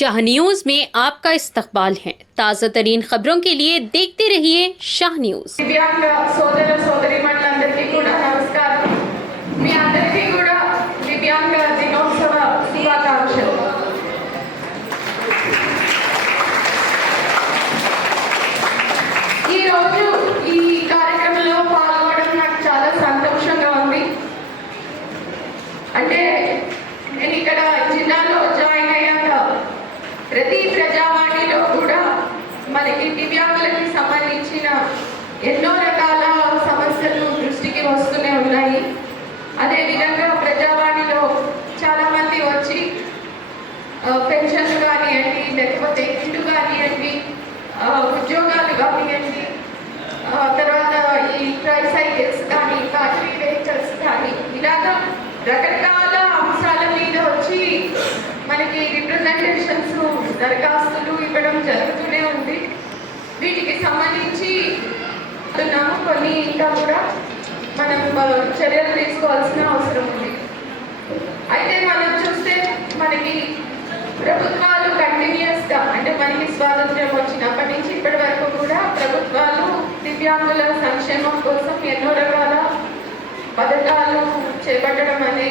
Shah news में आपका इस्तकबाल है। ताज़ा तरीन खबरों के लिए देखते रहिए शाह न्यूज। दिव्यांग సోదర సోదరీమణులందరికీ కూడా నమస్కారం। మీ అందరికీ కూడా దివ్యాంగ దినోత్సవ శుభాకాంక్షలు। ఈ రోజు ఈ కార్యక్రమంలో పాల్గొనడం నాకు చాలా సంతోషంగా ఉంది। అంటే నేను ఇక్కడ జిల్లాలో జాయిన్ అయ్యాక ప్రతి ప్రజావాణిలో కూడా మనకి దివ్యాంగులకి సంబంధించిన ఎన్నో రకాల సమస్యలు దృష్టికి వస్తూనే ఉన్నాయి। అదేవిధంగా ప్రజావాణిలో చాలామంది వచ్చి పెన్షన్లు కానివ్వండి, లేకపోతే ఇల్లు కానివ్వండి, ఉద్యోగాలు కానివ్వండి, తర్వాత ఈ ట్రైసైకిల్స్ కానీ, బ్యాటరీ వెహికల్స్ కానీ, ఇలాగా రకరకాల అంశాల మీద వచ్చి మనకి రిప్రజెంటేషన్స్ దరఖాస్తులు ఇవ్వడం జరుగుతూనే ఉంది। వీటికి సంబంధించి కొన్ని ఇంకా కూడా మనం చర్యలు తీసుకోవాల్సిన అవసరం ఉంది। అయితే మనం చూస్తే మనకి ప్రభుత్వాలు కంటిన్యూస్గా, అంటే మనకి స్వాతంత్ర్యం వచ్చినప్పటి నుంచి ఇప్పటి వరకు కూడా ప్రభుత్వాలు దివ్యాంగుల సంక్షేమం కోసం ఎన్నో రకాల పథకాలు చేపట్టడం అనేది